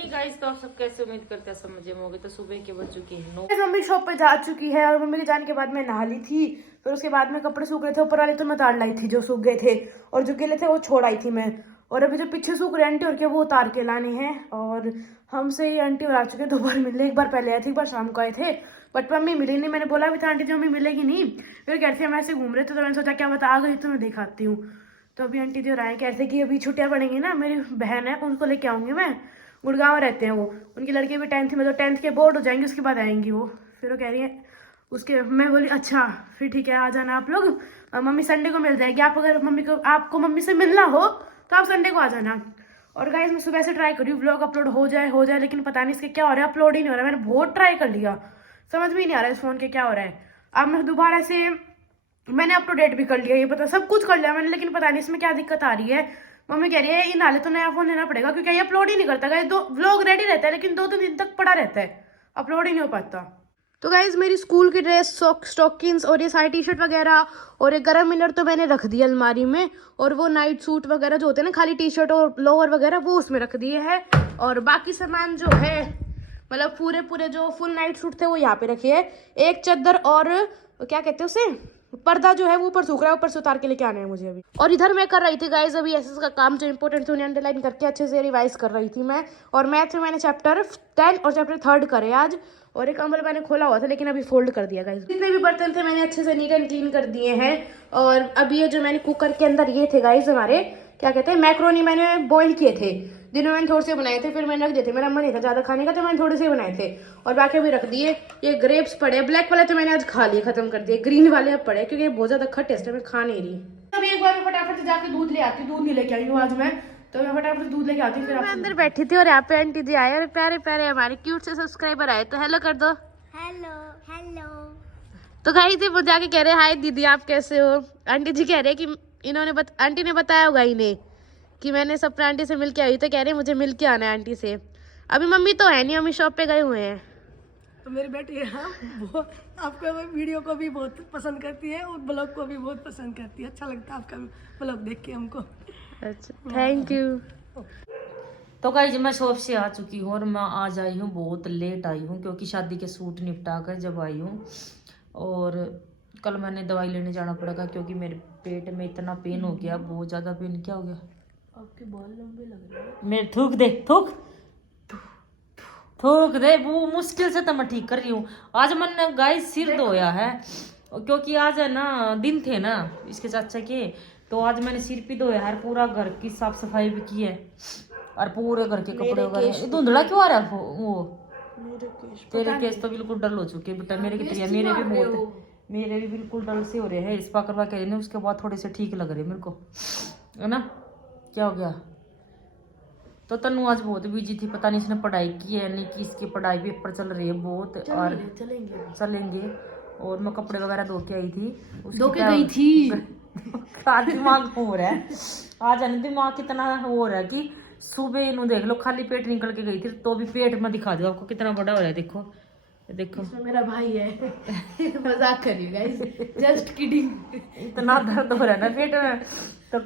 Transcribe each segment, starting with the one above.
Morning guys. तो आप सब कैसे उम्मीद करते हैं सब मजे में होंगे। तो सुबह के बज चुकी है 9। मम्मी शॉप पे जा चुकी है और मम्मी के जाने के बाद मैं नहा ली थी। फिर उसके बाद में कपड़े सूख रहे थे, ऊपर वाले तो मैं उतार लाई थी जो सूख गए थे, और जो गिले थे वो छोड़ आई थी मैं। और अभी जो पीछे सूख रहे आंटी और के वो उतार के लाने हैं। और हमसे ये आंटी और आ चुके 2 बार मिलने, एक बार पहले आए थे, एक बार शाम को आए थे, बट मम्मी मिली नहीं। मैंने बोला भी था आंटी जी मम्मी मिलेगी नहीं, फिर कहते हम ऐसे घूम रहे थे तो मैंने सोचा क्या बता आ गई तो मैं दिखाती हूँ। तो अभी आंटी जी और आए, कहते कि अभी छुट्टियां पड़ेंगी ना, मेरी बहन है उनको लेके आऊंगी मैं, गुड़गांव रहते हैं वो, उनकी लड़की भी 10th में, तो 10th के बोर्ड हो जाएंगे उसके बाद आएंगी वो। फिर वो कह रही है उसके, मैं बोली अच्छा फिर ठीक है आ जाना आप लोग, मम्मी संडे को मिल जाएगी, आप अगर मम्मी को आपको मम्मी से मिलना हो तो आप संडे को आ जाना। और गाइस मैं सुबह से ट्राई कर रही हूँ व्लॉग अपलोड हो जाए लेकिन पता नहीं इसके क्या हो रहा है, अपलोड ही नहीं हो रहा है। मैंने बहुत ट्राई कर लिया, समझ में ही नहीं आ रहा है इस फोन के क्या हो रहा है। अब मैं दोबारा से मैंने अप टू डेट भी कर लिया, ये पता सब कुछ कर लिया मैंने, लेकिन पता नहीं इसमें क्या दिक्कत आ रही है। मम्मी कह रही है ये नाले तो नया फोन लेना पड़ेगा, क्योंकि ये अपलोड ही नहीं करता गाइस। 2 व्लॉग रेडी रहता है लेकिन 2-3 दिन तक पड़ा रहता है, अपलोड ही नहीं हो पाता। तो गाइज मेरी स्कूल की ड्रेस, स्टॉकिंग्स और ये सारी टी शर्ट वगैरह और एक गरम इनर तो मैंने रख दिया अलमारी में, और वो नाइट सूट वगैरह जो होते हैं ना, खाली टी शर्ट और लोअर वगैरह वो उसमें रख दिए है। और बाकी सामान जो है मतलब पूरे जो फुल नाइट सूट थे वो यहाँ पे रखे है। एक चादर और क्या कहते हैं उसे, पर्दा जो है वो ऊपर सूख रहा है, ऊपर से उतार के लेके आना है मुझे अभी। और इधर मैं कर रही थी गाइज अभी एसएस का काम, जो इंपॉर्टेंट थे उन्हें अंडरलाइन करके अच्छे से रिवाइज कर रही थी मैं। और मैथ में मैंने चैप्टर 10 और चैप्टर 3 करे आज। और एक अम्बल मैंने खोला हुआ था लेकिन अभी फोल्ड कर दिया गाइज। जितने भी बर्तन थे मैंने अच्छे से नीट एंड क्लीन कर दिए हैं। और अभी ये जो मैंने कुकर के अंदर ये थे गाइज हमारे क्या कहते हैं मैक्रोनी, मैंने बॉईल किए थे, दिन में मैंने थोड़े से बनाए थे, फिर मैंने रख दिए थे, मेरा मन नहीं था ज़्यादा खाने का तो मैंने थोड़े से बनाए थे। और बाकी अभी रख दिए। ये ग्रेप्स पड़े, ब्लैक वाले तो मैंने आज खा लिए, खत्म कर दिए, ग्रीन वाले अब पड़े क्योंकि बहुत ज़्यादा खट्टे टेस्ट है, मैं खा नहीं रही। अभी एक बार मैं फटाफट से जाके दूध ले आती हूँ, दूध नहीं लेके आई हूँ आज मैं, तो मैं फटाफट से दूध लेके आती हूँ। फिर मैं अंदर बैठी थी और यहाँ पे आंटी जी आए और प्यारे प्यारे हमारे क्यूट से सब्सक्राइबर आए, तो हेलो कर दो। Hello hello. तो गाइस थे वो जाके कह रहे हाय दीदी आप कैसे हो। आंटी जी कह रहे कि इन्होंने आंटी ने बताया होगा इन्हें कि मैंने सपना आंटी से मिल के आई, तो कह रहे मुझे मिल के आना है आंटी से। अभी मम्मी तो है नहीं, मम्मी शॉप पे गए हुए हैं। तो मेरी बेटी है वो आपका वीडियो को भी बहुत पसंद करती है और ब्लॉग को भी बहुत पसंद करती है, अच्छा लगता है आपका ब्लॉग देख के हमको। अच्छा थैंक यू। तो गाइस मैं शॉप से आ चुकी हूँ और मैं आज आई हूँ, बहुत लेट आई हूँ क्योंकि शादी के सूट निपटा कर जब आई हूँ। और कल मैंने दवाई लेने जाना पड़ेगा क्योंकि मेरे पेट में इतना पेन हो गया, बहुत ज़्यादा पेन। क्या हो गया? आपके बाल लंबे लग रहे हैं। मेरे थूक दे, थूक दे, वो मुश्किल से तो मैं ठीक कर रही हूँ। आज मैंने गाइस सिर धोया है क्योंकि आज है ना दिन थे ना इसके चाचा के, तो आज मैंने सिर भी धोया है, पूरा घर की साफ सफाई भी की है और पूरे घर के कपड़े वगैरह। धुंधला क्यों आ रहा है वो? तेरे केस तो बिल्कुल डल हो चुके बेटा, मेरे की तरह मेरे भी बहुत, मेरे भी बिल्कुल डल से हो रहे हैं। स्पा करवा के ना उसके बाद थोड़े से ठीक लग रहे मेरे को, है ना। क्या हो गया? तो तनु आज बहुत बिजी थी, पता नहीं इसने पढ़ाई की है नहीं की, इसकी पढ़ाई पेपर चल रही है बहुत, और चलेंगे। और मैं कपड़े वगैरह धो के आई थी, धो के गई थी। आज दिमाग हो रहा है, आज है ना दिमाग कितना हो रहा है कि सुबह इन्हों देख लो खाली पेट निकल के गई थी, तो भी पेट में दिखा दो आपको कितना बड़ा हो रहा है। देखो देखो मेरा भाई है मजाक कर रही हूँ गाइस, जस्ट किडिंग। इतना दर्द हो रहा है ना पेट में। तो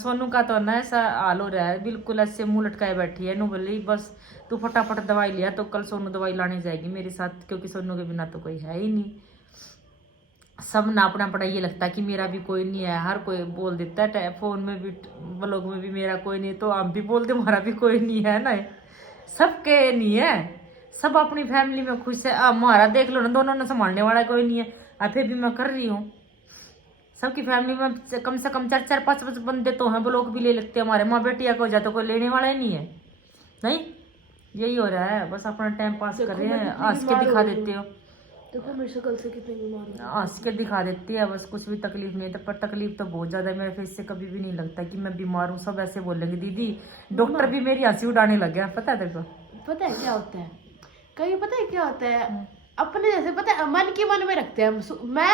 सोनू का तो ना ऐसा हाल हो रहा है, बिल्कुल ऐसे मुंह लटकाए बैठी है। नू बोली बस तू फटाफट दवाई लिया, तो कल सोनू दवाई लाने जाएगी मेरे साथ, क्योंकि सोनू के बिना तो कोई है ही नहीं। सब ना अपना पड़ा ये लगता है कि मेरा भी कोई नहीं है, हर कोई बोल देता है फोन में भी ब्लॉग में भी मेरा कोई नहीं, तो हम भी बोलते हमारा भी कोई नहीं है ना, सबके नहीं है, सब अपनी फैमिली में खुश है। हमारा देख लो ना, दोनों ने संभालने वाला कोई नहीं है, फिर भी मैं कर रही हूँ। सबकी फैमिली में कम से कम 4-5 बंदे तो हैं, ब्लॉग भी ले लेते हैं। हमारे माँ बेटिया को जाए तो कोई लेने वाला ही नहीं है, नहीं यही हो रहा है, बस अपना टाइम पास कर रहे हैं, हंस के दिखा देते हो। देखो मेरी शक्ल से कितनी बीमार हूँ, हंस के दिखा देती है, बस कुछ भी तकलीफ नहीं है। पर तकलीफ तो बहुत ज्यादा है, मेरे फेस से कभी भी नहीं लगता कि मैं बीमार हूँ। सब ऐसे बोलेंगे दीदी, डॉक्टर भी मेरी हंसी उड़ाने लग गया, पता है तेरे को? पता है क्या होता है कहीं, पता है क्या होता है, अपने जैसे पता है मन की मन में रखते हैं। मैं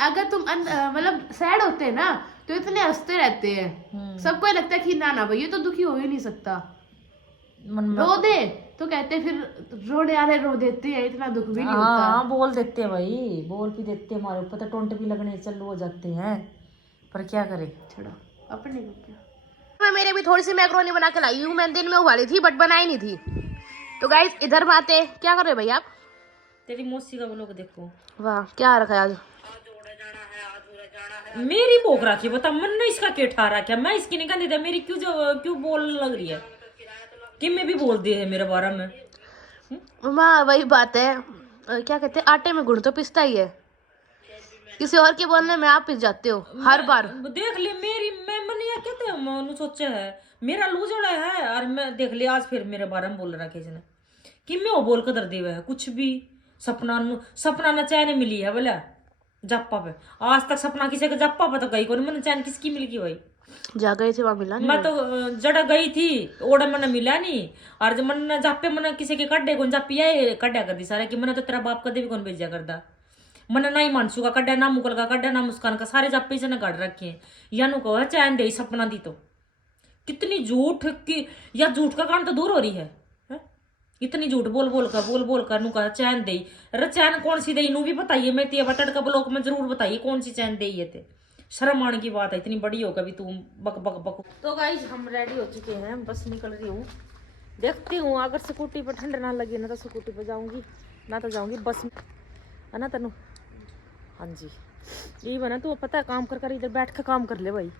अगर तुम मतलब सैड होते हैं ना तो इतने हंसते रहते हैं, सबको लगता है कि ना भाई ये तो दुखी हो ही नहीं सकता, रो दे तो कहते हैं फिर रोने वाले रो देते हैं, इतना दुख भी नहीं होता। हाँ बोल देते हैं भाई, बोल भी देते हैं, हमारे ऊपर तो टोंट भी लगने चालू हो जाते हैं, पर क्या करे, छोड़ो अपने को क्या। मैं मेरे भी थोड़ी सी मैक्रोनी बना के लाई हूँ, मैंने दिन में उबाली थी बट बनाई नहीं थी, तो गाइस इधर बात है, क्या कर रहे हो भाई आप? तेरी मौसी का ब्लॉग देखो। वाह क्या रखा है आज? मेरी भोग रखी बता, मन ने इसका क्या ठा रखा, मैं इसकी नहीं कहती, मेरी क्यों बोलने लग रही है कि मैं भी बोल दी है मेरे बारे में। माँ वही बात है, क्या कहते हैं, आटे में गुड़ तो पिसता ही है, किसी और के बोलने में आप पिस जाते हो हर बार। देख ले मैं मन या कहते हैं मनु सोचा है मेरा लूजड़ा है, और मैं देख लिया आज फिर मेरे बारे में बोल रखा इसने कि मैं वो बोल कर दे है कुछ भी। सपना न चैन मिली है बोला जप्पा पे, आज तक सपना किसी का जप्पा पे तो गई को मन चैन किसकी मिल गई भाई। जा गए थे वहां मिला नहीं? मैं तो जड़ा गई थी ओड़ा मन मिला नहीं, और जब मन जापे मन किसी के कड्डे कौन जापी है कड्डा कर दी सारा कि मैंने तो तेरा बाप कदे भी कौन भेजा करदा, मन ना ही मानसू का कड्डा ना मुकल का कड्डा ना मुस्कान का सारे जापे से काट रखे हैं। यानू कहो चैन दे सपना दी, तो कितनी झूठ की या झूठ का कारण तो दूर हो रही है, इतनी झूठ बोल बोल कर नु का चैन दे। अरे चैन कौन सी दई नू भी बताइए, मैं तेरा तड़का ब्लॉक में जरूर बताइए कौन सी चैन दे ये थे। शर्म आने की बात है, इतनी बड़ी हो कभी तू बक बक बक। तो गाइस हम रेडी हो चुके हैं, बस निकल रही हूँ, देखती हूँ अगर स्कूटी पर ठंड ना लगे ना तो स्कूटी पर जाऊंगी, ना तो जाऊंगी बस में, है ना तनु? हाँ जी यही बना, तू पता है काम कर इधर बैठ के काम कर ले भाई,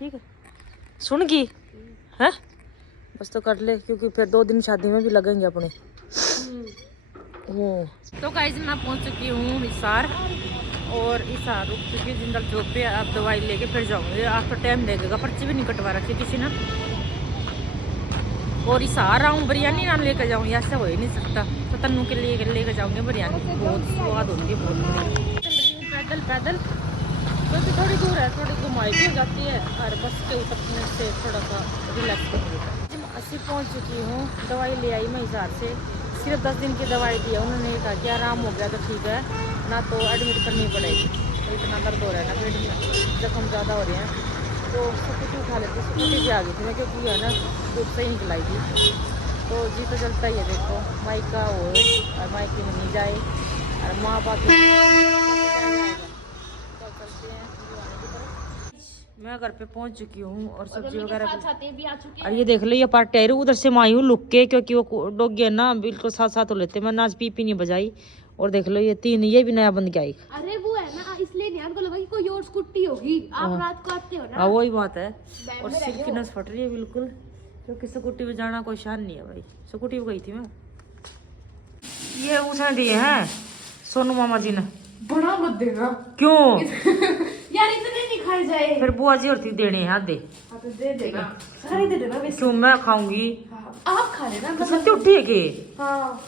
ठीक है? सुन की है बस तो कर ले, क्योंकि फिर 2 दिन शादी में भी लगेंगे अपने। तो गाइस मैं पहुंच चुकी हूँ हिसार, और हिसार रुक चुकी है जिंदल चौक पे। आप दवाई लेके फिर जाऊंगे, आप तो टाइम लगेगा, पर्ची भी नहीं कटवा रखी किसी ने। और हिसार आऊँ बिरयानी नाम लेकर जाऊँ, ऐसा हो ही नहीं सकता, तो तन्नू के लिए लेकर जाऊंगे बिरयानी, बहुत स्वाद होती है बहुत। पैदल पैदल क्योंकि थोड़ी दूर है, थोड़ी घुमाई भी हो जाती है, और बस के उतरने से थोड़ा सा रिलैक्स हो जाता है। अस्सी पहुँच चुकी हूँ, दवाई ले आई मैं हिसार से, सिर्फ 10 दिन की दवाई दी है उन्होंने, कहा कि आराम हो गया तो ठीक है, ना तो एडमिट करनी पड़ेगी, तो इतना दर्द हो रहा है ना पेट में, जख्म ज़्यादा हो रहे हैं, तो स्कूटी उठा लेती, स्कूटी से आ गई थी मैं, क्योंकि है ना दूध से ही निकलाई थी, तो जी तो चलता ही है। देखो माइक का हो और माइक में नहीं जाए, और माँ बाप मैं घर पे पहुंच चुकी हूँ, और सब्जी वगैरह भी आ चुकी है। और ये देख लो ये पार्टी आई उधर से मैं आई हूँ लुक के, क्योंकि वो डॉगी है ना बिल्कुल साथ साथ हो लेते, मैं नाच पी नहीं बजाई। और देख लो ये 3 ये भी नया बंद के आई। अरे वो है ना इसलिए नहीं उनको लगा कि कोई और स्कूटी होगी, आप रात को आते हो ना। हाँ वही बात है, और सिर की नस फट रही है बिल्कुल, क्योंकि स्कूटी पे जाना कोई शान नहीं है भाई। स्कूटी पे गई थी मैं, ये उसने दिए हैं सोनू मामा जी ने। बड़ा मत देना। क्यों यार इतने नहीं खाए जाए, फिर बुआ जी और थी देने हैं आधे, हाँ तो दे देना, सारे दे देना वैसे। क्यों मैं खाऊंगी, आप खा लेना तो सत्य उठी है कि हाँ।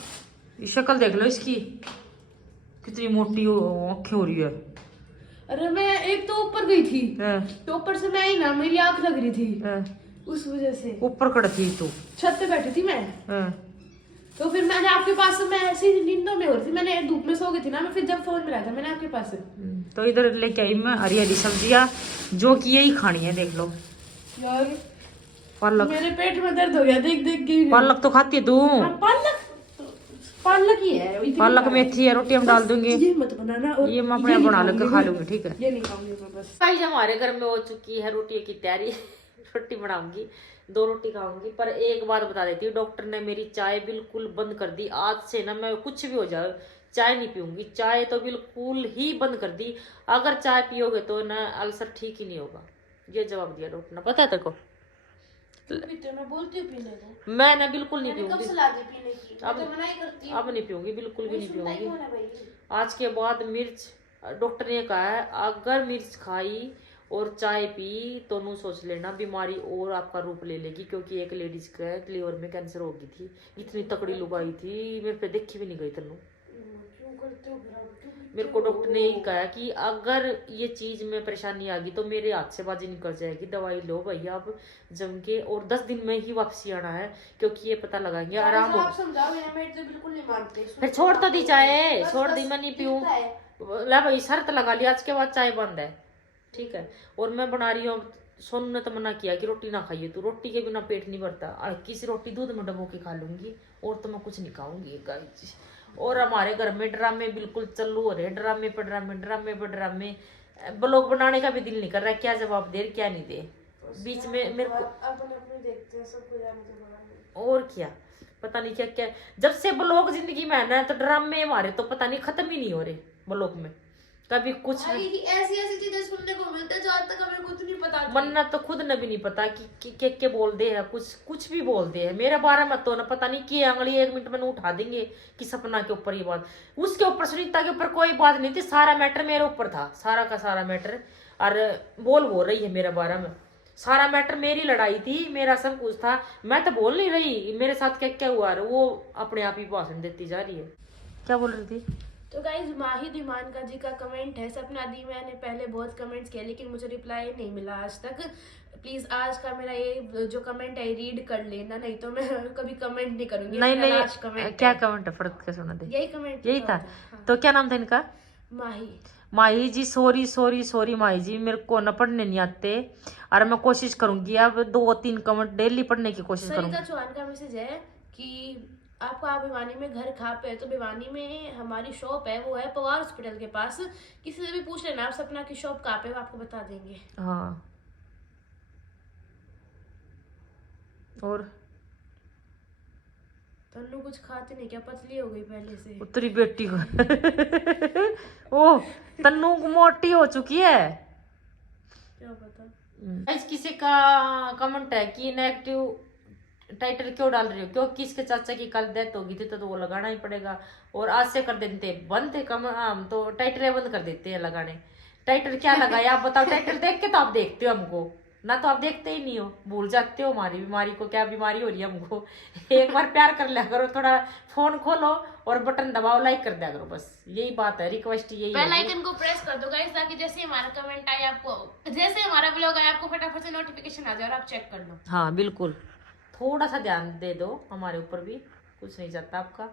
शक्ल देख लो इसकी कितनी मोटी आंखें हो रही है। अरे मैं एक तो ऊपर गई थी, हैं, तो ऊपर से मैं आई ना, मेरी आंख लग रही थी, हैं, उस वजह से ऊपर खड़ी थी तू, छत पे बैठी थी मैं, हैं। तो फिर मैंने आपके पास, मैं ऐसे ही नींदों में हो रही थी, मैंने धूप में सो गई थी ना मैं, फिर जब फोन मिला था मैंने आपके पास। तो इधर लेके आई मैं हरी हरी सब्जियां, जो कि यही खानी है। देख लो यार पालक, मेरे पेट में दर्द हो गया देख देख के। पालक तो खाती है तू? पालक ही है, इतनी पालक मेथी है, रोटी हम डाल दूंगी, ये मत बनाना, और ये मैं अपने आप बना लेकर खा लूंगी, ठीक है? ये नहीं खाऊंगी मैं बस। गाइस हमारे घर में हो चुकी है रोटी की तैयारी रोटी बनाऊंगी, 2 रोटी खाऊंगी। पर एक बात बता देती हूँ, डॉक्टर ने मेरी चाय बिल्कुल बंद कर दी। आज से ना मैं कुछ भी हो जाए चाय नहीं पीऊंगी, चाय तो बिल्कुल ही बंद कर दी। अगर चाय पियोगे तो ना अल्सर ठीक ही नहीं होगा, ये जवाब दिया डॉक्टर ने। पता है तेरे को? मैं बोलती हूँ पीने को, मैं ना बिल्कुल नहीं कब पीऊंगी, सलाह दी पीने की, अब मैं तो मना ही करती हूँ। अब नहीं पीऊंगी, बिल्कुल भी नहीं सुनता ही पीऊंगी। कौन है भाई? आज के बाद मिर्च, डॉक्टर ने कहा है अगर मिर्च खाई और चाय पी तो नू सोच लेना बीमारी और आपका रूप ले लेगी, क्योंकि एक लेडीज का लीवर में कैंसर हो गई थी, इतनी तकड़ी लुगाई थी, मेरे पे देखी भी नहीं गई तेनू। मेरे को डॉक्टर ने यही कहा कि अगर ये चीज में परेशानी आ गई तो मेरे हाथ से बाजी निकल जाएगी, दवाई लो भैया आप जम के, और 10 दिन में ही वापसी आना है, क्योंकि ये पता लगाएंगे आराम हो। आप समझाओ, मेरे मेट तो बिल्कुल नहीं मानते। फिर छोड़ तो दी चाय, छोड़ दी, मैं नहीं पीऊँ। पीता है। ला भाई शर्त लगा लिया, आज के बाद चाय बंद है, ठीक है? और मैं बना रही हूँ, सोनू ने तो मना किया कि रोटी ना खाइए, तो रोटी के बिना पेट नहीं भरता, किसी रोटी दूध में डबो के खा लूंगी, और तो मैं कुछ नहीं खाऊंगी गाइस। और हमारे घर में ड्रामे बिल्कुल चालू हो रहे, ड्रामे पर ड्रामे, ड्रामे पर ड्रामे। ब्लॉग बनाने का भी दिल नहीं कर रहा, क्या जवाब दे क्या नहीं दे, बीच में मेरे को अपन अपने देखते हैं, सबको जाने के बाद। और क्या पता नहीं क्या क्या, जब से ब्लॉग जिंदगी में है ना तो ड्रामे हमारे तो पता नहीं खत्म ही नहीं हो रहे ब्लॉग में, कभी कुछ ऐसी ऐसी चीजें सुनने को मिलते हैं जो आज तक हमें कुछ नहीं पता थी। वरना तो खुद न भी नहीं पता कि क्या बोल दे है, कुछ भी बोल दे है। मेरे बारे में तो ना पता नहीं कि अंगली 1 मिनट में उठा देंगे कि सपना के ऊपर ये बात, उसके ऊपर सुनीता के ऊपर कोई बात नहीं थी, सारा मैटर मेरे ऊपर था, सारा का सारा मैटर। और बोल रही है मेरे बारे में, सारा मैटर मेरी लड़ाई थी, मेरा सब कुछ था, मैं तो बोल नहीं रही मेरे साथ क्या क्या हुआ, वो अपने आप ही भाषण देती जा रही है। क्या बोल रही थी? तो गाइज माहिद ईमानका जी का कमेंट है, सपना दी मैंने पहले बहुत कमेंट्स किए लेकिन मुझे रिप्लाई नहीं मिला आज तक। प्लीज आज का मेरा ये जो कमेंट है रीड कर लेना, नहीं तो मैं कभी कमेंट नहीं करूंगी। नहीं कमेंट क्या कमेंट है, फर्क क्या सुना दे? यही कमेंट यही था। तो क्या नाम था इनका? माही जी। सॉरी माही जी, मेरे को न पढ़ने नहीं आते और मैं कोशिश करूंगी अब 2-3 कमेंट डेली पढ़ने की कोशिश करूंगी। सरिता चौहान का मैसेज है कि आपका भिवानी में घर कहाँ पे है? तो भिवानी में हमारी शॉप है, वो है पवार हॉस्पिटल के पास। किसी से भी पूछ लेना आप सपना की शॉप कहाँ पे है, वो आपको बता देंगे। हाँ और तन्नू कुछ खाती नहीं क्या, पतली हो गई पहले से? तेरी बेटी को ओ तन्नू मोटी हो चुकी है, क्या पता। किसी का कमेंट है कि नेगेटिव टाइटल क्यों डाल रही हो, क्योंकि इसके चाचा की कल डेथ हो गई थी तो वो लगाना ही पड़ेगा, और आज से कर देते बंद थे हम तो टाइटल बंद कर देते हैं लगाने। टाइटल क्या लगाया आप बताओ? टाइटल देख के तो आप देखते हो हमको ना, तो आप देखते ही नहीं हो, भूल जाते हो हमारी बीमारी को, क्या बीमारी हो रही है हमको। एक बार प्यार कर लिया करो, थोड़ा फोन खोलो और बटन दबाओ, लाइक कर दिया करो, बस यही बात है, रिक्वेस्ट यही बेल है। आइकन को प्रेस कर दो गाइस, ताकि जैसे हमारा कमेंट आए आपको, जैसे हमारा ब्लॉग आए आपको फटाफट से नोटिफिकेशन आ जाए और आप चेक कर लो। हाँ बिल्कुल, थोड़ा सा ध्यान दे दो हमारे ऊपर भी, कुछ नहीं चाहता आपका।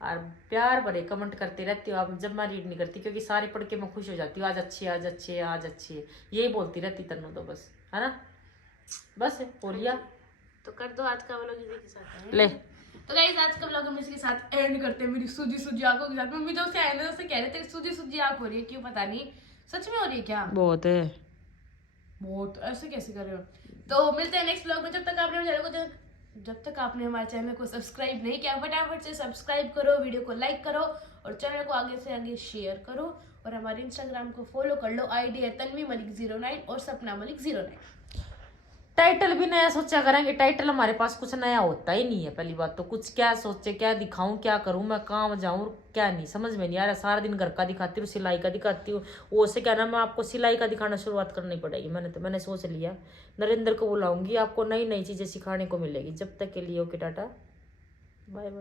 और प्यार भरे कमेंट करते रहती हो आप, जब मैं रीड नहीं करती क्योंकि सारे पढ़ के मैं खुश हो जाती हूँ, आज अच्छी है, आज अच्छी है, आज अच्छी है, यही बोलती रहती तन्नू तो बस, है ना? बस बोलिया तो कर दो आज का व्लॉग इसी के साथ ले। तो गाइस आज का व्लॉग हम इसी के साथ एंड करते हैं, मेरी सूजी आंखों के साथ। मम्मी जो से आए ना, कह रहे थे सूजी आंख हो रही है, क्यों पता नहीं, सच में हो रही है क्या? बहुत है, बहुत ऐसे कैसे कर रहे हो? तो मिलते हैं नेक्स्ट व्लॉग में, जब तक आपने हमारे चैनल को सब्सक्राइब नहीं किया फटाफट से सब्सक्राइब करो, वीडियो को लाइक करो और चैनल को आगे से आगे शेयर करो, और हमारे इंस्टाग्राम को फॉलो कर लो, आईडी है तन्वी मलिक 09 और सपना मलिक 09। टाइटल भी नया सोचा करेंगे, टाइटल हमारे पास कुछ नया होता ही नहीं है। पहली बात तो कुछ क्या सोचे, क्या दिखाऊं, क्या करूं, मैं कहाँ जाऊं, क्या नहीं समझ में नहीं आ रहा। सारा दिन घर का दिखाती हूँ, सिलाई का दिखाती हूँ, वो से क्या नाम है, आपको सिलाई का दिखाना शुरुआत करनी पड़ेगी। मैंने सोच लिया नरेंद्र को बुलाऊंगी, आपको नई नई चीजें सिखाने को मिलेगी। जब तक के लिए ओके टाटा बाय बाय।